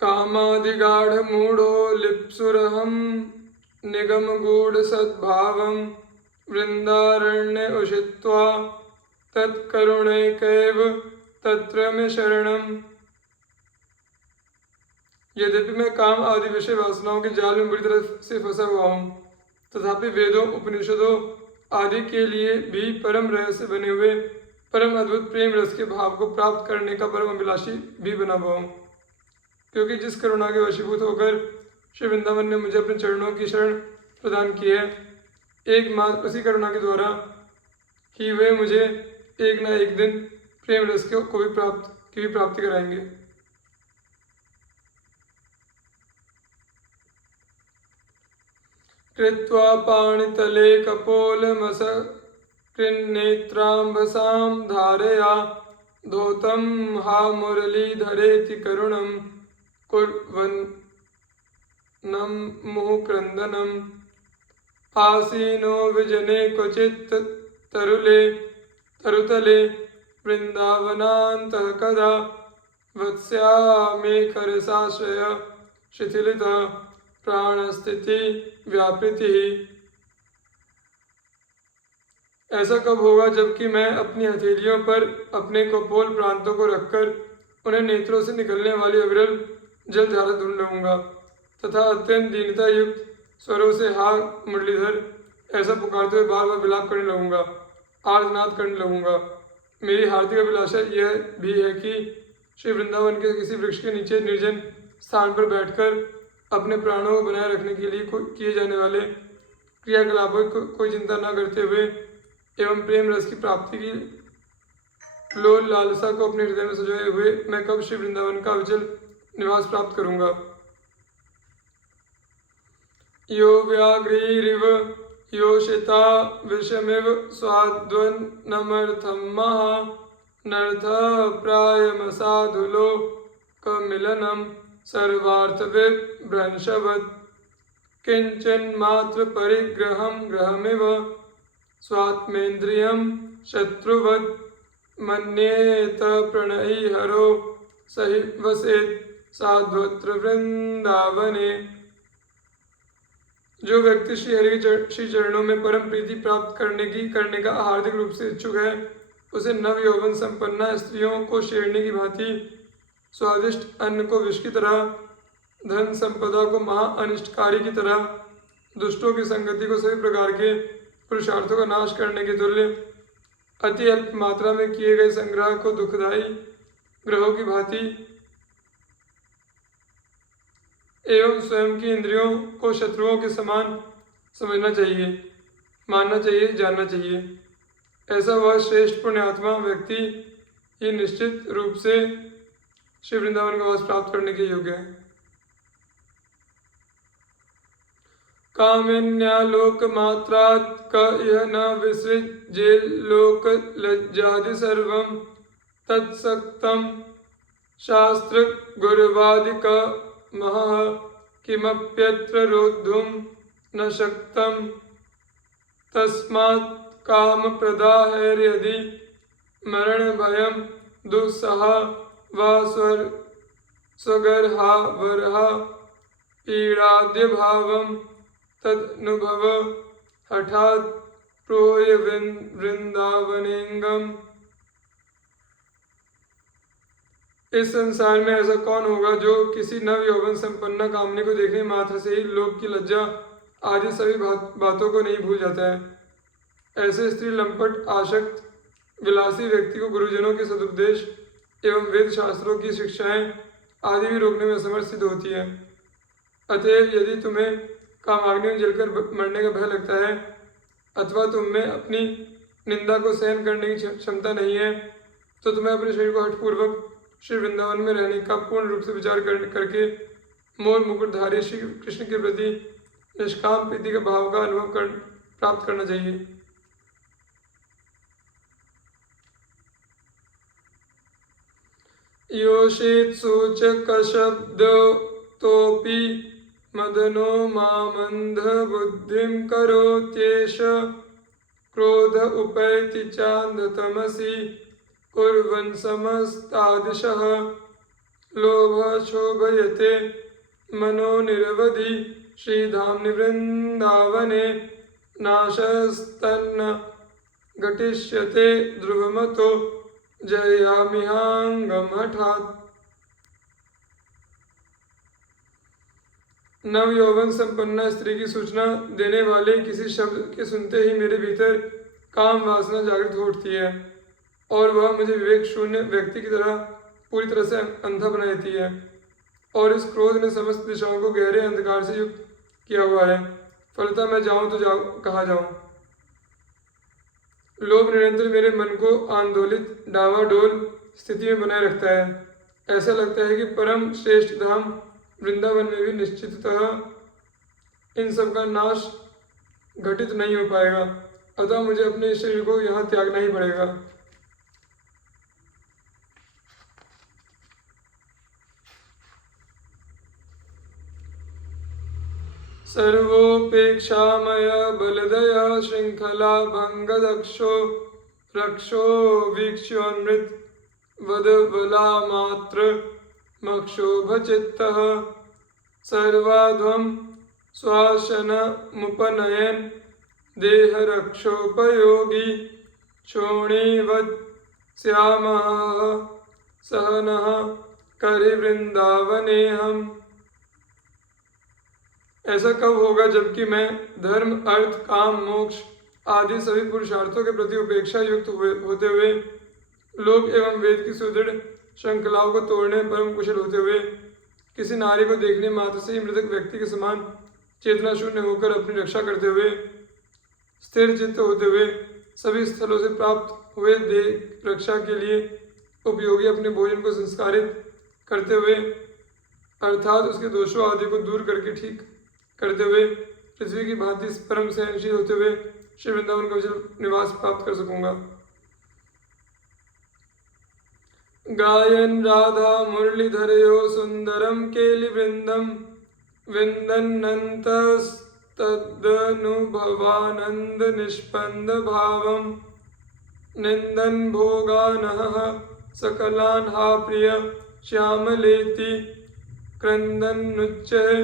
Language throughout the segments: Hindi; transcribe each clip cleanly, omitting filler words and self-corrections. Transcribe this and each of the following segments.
कामादिगाढमूढो लिप्सुरहं निगमगूढसद्भावं वृन्दारण्ये उषित्वा तत्करुणैकैव तत्र मे शरणम्। यद्यपि मैं काम आदि विषय वासनाओं के जाल में बुरी तरह से फंसा हुआ हूँ, तथापि वेदों उपनिषदों आदि के लिए भी परम रहस्य बने हुए परम अद्भुत प्रेम रस के भाव को प्राप्त करने का परम अभिलाषी भी बना हुआ हूँ, क्योंकि जिस करुणा के वशीभूत होकर श्री वृंदावन ने मुझे अपने चरणों की शरण प्रदान की है, एकमात्र उसी करुणा के द्वारा ही वे मुझे एक न एक दिन प्रेम रस को भी प्राप्ति कराएंगे। कृत्वा पाणितले कपोलमसकृन्नेत्राम्भसां धारया धौतं हा मुरलीधरेति करुणं कुर्वन्नं मुहुक्रन्दनम्। आसीनो विजने क्वचित् तरुतले वृन्दावनान्तः कदा वत्स्यामेखरसाश्रय शिथिलितः प्राणस्थिति व्यापृति। ऐसा कब होगा जबकि मैं अपनी हथेलियों पर अपने कपोल प्रांतों को रखकर उन्हें नेत्रों से निकलने वाली अविरल जलधारा ढूंढ लूंगा तथा अत्यंत दीनता युक्त स्वरों से हा मुरलीधर ऐसा पुकारते हुए बार बार विलाप करने लगूंगा, आर्तनाद करने लगूंगा। मेरी हार्दिक अभिलाषा यह भी है कि श्री वृंदावन के किसी वृक्ष के नीचे निर्जन स्थान पर बैठकर अपने प्राणों को बनाए रखने के लिए किए जाने वाले क्रियाकलापों की कोई चिंता न करते हुए एवं प्रेम रस की प्राप्ति की लोल लालसा को अपने हृदय में सजाए हुए मैं कब श्री वृंदावन का अविचल निवास प्राप्त करूंगा। यो व्याघ्रीरिव योषिता विषमिव स्वाद्वन्नमर्थं महा नर्थ प्रायमसाधुलोकमिलनं सर्वार्थविभ्रंशवत् किंचन्मात्र परिग्रहं ग्रहमिव स्वात्मेन्द्रियं शत्रुवत् मन्येत प्रणयिहरो सहि वसेत् साध्वत्र वृंदावने। जो व्यक्ति श्री हरि श्री चरणों में परम प्रीति प्राप्त करने का हार्दिक रूप से इच्छुक है, उसे नव यौवन संपन्ना स्त्रियों को शेरनी की भांति, स्वादिष्ट अन्न को विष की तरह, धन संपदा को महा अनिष्टकारी की तरह, दुष्टों की संगति को सभी प्रकार के पुरुषार्थों का नाश करने के तुल्य, अति अल्प मात्रा में किए गए संग्रह को दुखदायी ग्रहों की भांति एवं स्वयं की इंद्रियों को शत्रुओं के समान समझना चाहिए, मानना चाहिए, जानना चाहिए। ऐसा वह श्रेष्ठ पुण्यात्मा व्यक्ति ही निश्चित रूप से श्री वृंदावन का वास प्राप्त करने के योग्य है। कामिन्या लोक मात्रात् क इह न विसृजे लोक लज्जादि सर्वं तत्सक्तं शास्त्र गुरुवादिक महः किमप्यत्र रोद्धुं न शक्तं तस्मात् काम प्रदाहैर्यदि मरण भयं दुस्सह वा स्वगर्हा वरहा पीड़ाद्य भावं तदनुभव हठात् प्रोय वृंदावनेंगम। इस संसार में ऐसा कौन होगा जो किसी नव यौवन संपन्न कामनी को देखने मात्र से ही लोक की लज्जा आदि सभी बातों को नहीं भूल जाता है। ऐसे स्त्री लंपट आसक्त विलासी व्यक्ति को गुरुजनों के सदुपदेश एवं वेद शास्त्रों की शिक्षाएं आदि भी रोकने में असमर्थ सिद्ध होती है। अतएव यदि तुम्हें कामाग्नि में जलकर मरने का भय लगता है अथवा तुम में अपनी निंदा को सहन करने की क्षमता नहीं है, तो तुम्हें अपने शरीर को हठपूर्वक श्री वृंदावन में रहने का पूर्ण रूप से विचार करके मोर मुकुटधारी श्री कृष्ण के प्रति निष्काम प्रीति के भाव का अनुभव प्राप्त करना चाहिए। योषित सूचक शब्द तोपि मदनो मामंध बुद्धिं करोत्येष क्रोध उपैति चांद तमसि कुर्वन् समस्तादिशः लोभ शोभयते मनो निरवधि श्रीधाम्नि वृंदावने नाशस्तन्न घटिष्यते ध्रुवमतो जयामिहांगम हठात्। नव यौवन संपन्ना स्त्री की सूचना देने वाले किसी शब्द के सुनते ही मेरे भीतर काम वासना जागृत हो उठती है और वह मुझे विवेक शून्य व्यक्ति की तरह पूरी तरह से अंधा बना देती है और इस क्रोध ने समस्त दिशाओं को गहरे अंधकार से युक्त किया हुआ है। फलतः मैं जाऊं तो कहाँ जाऊं। लोभ निरंतर मेरे मन को आंदोलित डावाडोल स्थिति में बनाए रखता है। ऐसा लगता है कि परम श्रेष्ठ धाम वृंदावन में भी निश्चिततः इन सब का नाश घटित नहीं हो पाएगा, अतः मुझे अपने शरीर को यहाँ त्यागना ही पड़ेगा। सर्वोपेक्षामय बलदय श्रृंखला भंगदक्षो रक्षो वीक्ष्योन्मृत वदबला मात्र मक्षोभचित्तः सर्वाध्वं श्वासनमुपनयन् देहरक्षोपयोगी शोणीवत् श्यामः सहनः करिवृंदावने हम। ऐसा कब होगा जबकि मैं धर्म अर्थ काम मोक्ष आदि सभी पुरुषार्थों के प्रति उपेक्षा युक्त होते हुए लोक एवं वेद की सुदृढ़ श्रृंखलाओं को तोड़ने परम कुशल होते हुए किसी नारी को देखने मात्र से ही मृतक व्यक्ति के समान चेतना शून्य होकर अपनी रक्षा करते हुए स्थिर चित्त होते हुए सभी स्थलों से प्राप्त हुए देह रक्षा के लिए उपयोगी अपने भोजन को संस्कारित करते हुए अर्थात उसके दोषों आदि को दूर करके ठीक करते हुए पृथ्वी की भांति परम सहनशील होते हुए श्री वृंदावन का निवास प्राप्त कर सकूंगा। गायन राधा मुरलीधरयो सुंदरम केलि वृंदम विन्दन्नन्तस्तदनुभवानंद निष्पन्द भावम निंदन भोगानः सकलान् हा प्रिय श्यामलेति क्रंदन्नुच्चै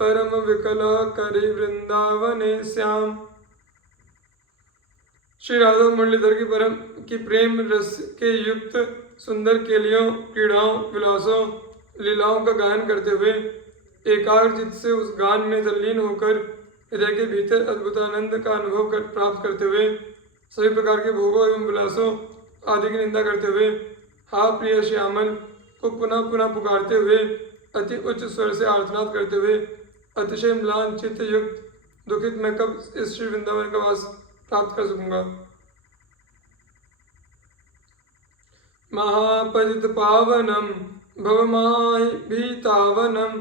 परम विकलः करि वृंदावने श्याम। श्री राधा मुरलीधर की प्रेम रस के युक्त सुंदर केलियों क्रीड़ाओं विलासों लीलाओं का गायन करते हुए एकाग्र चित्त से उस गान में तल्लीन होकर हृदय के भीतर अद्भुतानंद का अनुभव प्राप्त करते हुए सभी प्रकार के भोगों एवं विलासों आदि की निंदा करते हुए हा प्रिय श्यामल को पुनः पुनः पुकारते हुए अति उच्च स्वर से आर्तनाद करते हुए अतिशय म्लान चित्त युक्त दुखित मैं कब इस श्री वृंदावन का वास प्राप्त कर सकूंगा। महापतित पावनम भवमाभीतावनम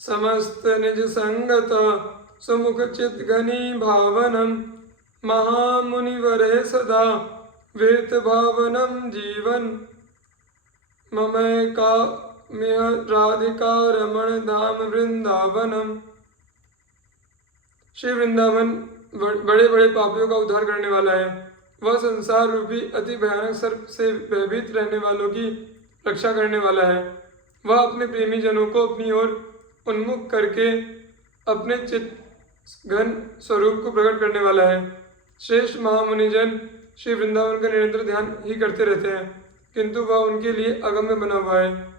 समस्त निज संगत सुमुख चित घनी भावनम महामुनिवरे सदा वेत भावनम जीवन ममैका मिह राधिका रमण धाम वृंदावनम। श्री वृंदावन बड़े बड़े पापियों का उद्धार करने वाला है। वह संसार रूपी अति भयानक सर्प से भयभीत रहने वालों की रक्षा करने वाला है। वह अपने प्रेमी जनों को अपनी ओर उन्मुख करके अपने चित्त घन स्वरूप को प्रकट करने वाला है। श्रेष्ठ महामुनिजन श्री वृंदावन का निरंतर ध्यान ही करते रहते हैं, किंतु वह उनके लिए अगम्य बना हुआ है।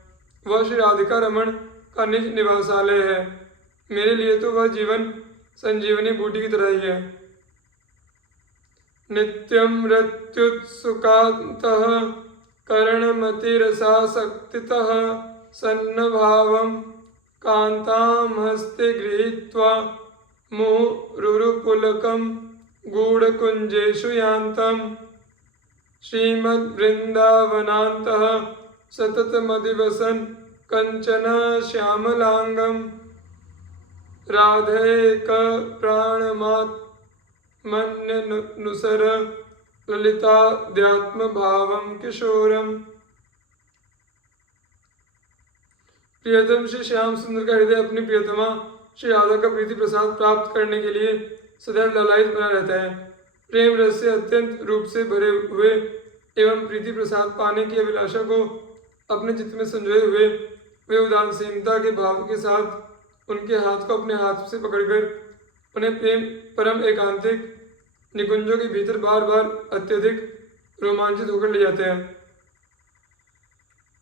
वह श्री राधिका रमण का निज निवासालय है। मेरे लिए तो वह जीवन संजीवनी बूटी की तरह ही है। नित्यं मृत्युत्सुकान्तः करणमतिरसासक्तितः सन्नभावं कान्तां हस्ते गृहीत्वा मुहुरुरुपुलकं गूढकुञ्जेषु यान्तं श्रीमद्वृन्दावनान्तः सततमधिवसन् कंचन श्यामलांगम राधेक प्राणमात्मन्यनुसर ललिताद्यात्म भावम किशोरम। प्रियतम श्री श्याम सुंदर का हृदय अपनी प्रियतमा श्री राधा का प्रीति प्रसाद प्राप्त करने के लिए सदैव लालायित बना रहता है। प्रेम रस से अत्यंत रूप से भरे हुए एवं प्रीति प्रसाद पाने की अभिलाषा को अपने चित्त में संजोए हुए वे उदासीनता के भाव के साथ उनके हाथ को अपने हाथ से पकड़कर उन्हें प्रेम परम एकांतिक निकुंजों के भीतर बार बार अत्यधिक रोमांचित होकर ले जाते हैं।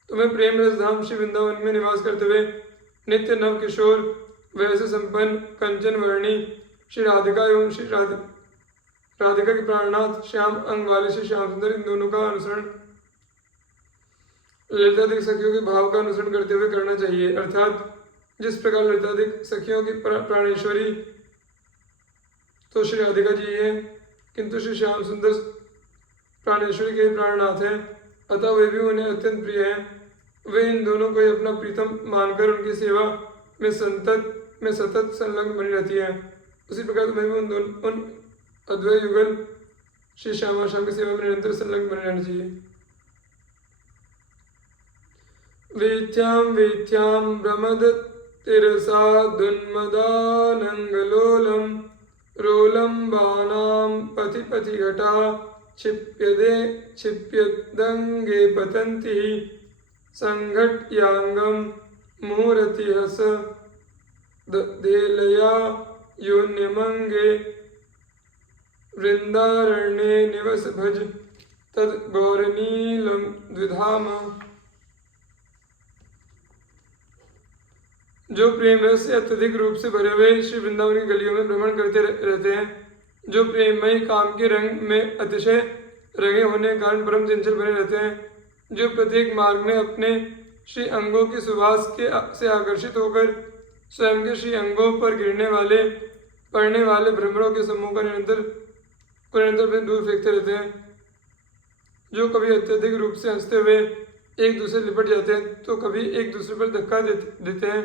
तुम्हें प्रेम रस धाम श्री वृंदावन में निवास करते हुए नित्य नव किशोर वैसे संपन्न कंचन वर्णी श्री राधिका एवं श्री राधिका के प्राणनाथ श्याम अंग वाले श्री श्याम सुंदर इन दोनों का अनुसरण ललिताधिक सखियों के भाव का अनुसरण करते हुए करना चाहिए। अर्थात जिस प्रकार ललिताधिक सखियों की प्राणेश्वरी तो श्री राधिका जी है, किंतु श्री श्याम सुंदर प्राणेश्वरी के प्राणनाथ हैं, अतः वे भी उन्हें अत्यंत प्रिय हैं। वे इन दोनों को ही अपना प्रीतम मानकर उनकी सेवा में सतत संलग्न बनी रहती है। उसी प्रकार तुम्हें भी उन अद्वैय युगल श्री श्यामा श्याम की सेवा में निरंतर संलग्न बने रहना चाहिए। वीथ्यां भ्रमद तिरसा दुन्मदानंगलोलम रोलंबानां पथि पथि घटा क्षिप्यदंगे पतन्ति संघट्याङ्गं मुहुरतिहस धेलया योन्यमंगे वृंदारण्ये निवस भज तद गौरनीलम द्विधाम। जो प्रेम रस से अत्यधिक रूप से भरे हुए श्री वृंदावन की गलियों में भ्रमण करते रहते हैं, जो प्रेममय काम के रंग में अतिशय रंगे होने के कारण परम चंचल बने रहते हैं, जो प्रत्येक मार्ग में अपने श्री अंगों की सुवास से आकर्षित होकर स्वयं के श्री अंगों पर पड़ने वाले भ्रमरों के समूह का निरंतर दूर फेंकते रहते हैं, जो कभी अत्यधिक रूप से हंसते हुए एक दूसरे लिपट जाते हैं तो कभी एक दूसरे पर धक्का देते हैं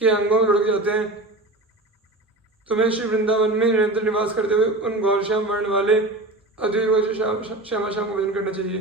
के अंगों में लुढ़क जाते हैं। तुम्हें श्री वृंदावन में निरंतर निवास करते हुए उन गौरश्याम वर्ण वाले अद्वैत श्यामा श्याम को भजन करना चाहिए।